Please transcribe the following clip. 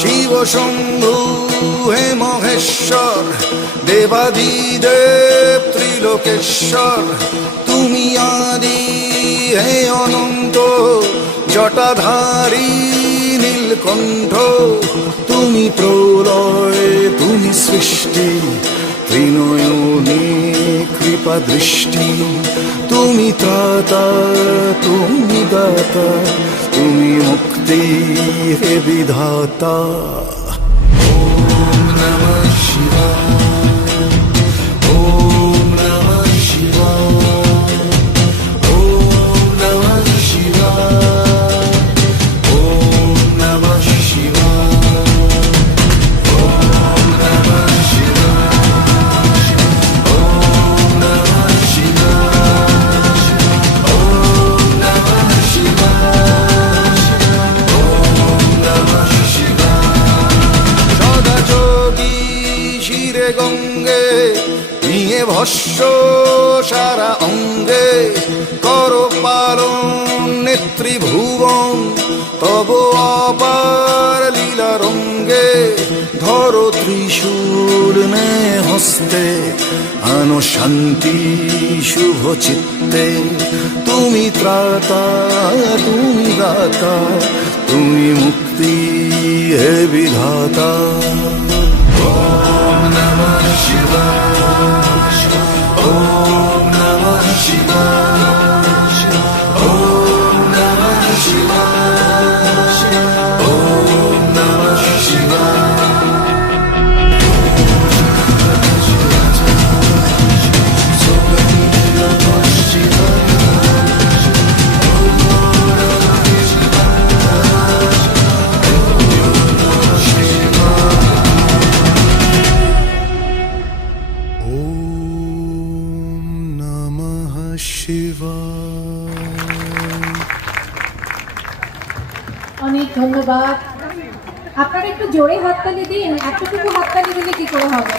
শিব শম্ভু হে মহেশ্বর, দেবাদিদেব ত্রিলোকেশ্বর, তুমি আদি হে অনন্ত, জটাধারী নীলকণ্ঠ, তুমি প্রলয় তুমি সৃষ্টি, ত্রিনয়নে কৃপা দৃষ্টি, তুমি ত্রাতা তুমি দাতা, তুমি মুক্তি হে বিধাতা। ওম নমঃ শিবায়, ওম নমঃ শিবায়, ওম নমঃ শিবায়, ওম নমঃ শিবায়, ওম নমঃ শিবায়, ওম নমঃ শিবায়, ওম নমঃ শিবায়। সদা যোগী শিরে গঙ্গে, নিয়ে ভস্য সারা অঙ্গে, কর পালন নেত্রী ভুবন, তব অপার লীলা রঙ্গে, ধরো ত্রিশূল নে হস্তে, আনো শান্তি শুভ চিত্তে, তুমি ত্রাতা তুমি দাতা, তুমি মুক্তি হে বিধাতা। ওম নমঃ শিবায়, ওম নমঃ শিবায়, ওম নমঃ শিবায়, ওম নমঃ শিবায়। অনেক ধন্যবাদ। আপনারা একটু জোরে হাততালি দিন, এতটুকু হাততালি দিলে কি করে হবে।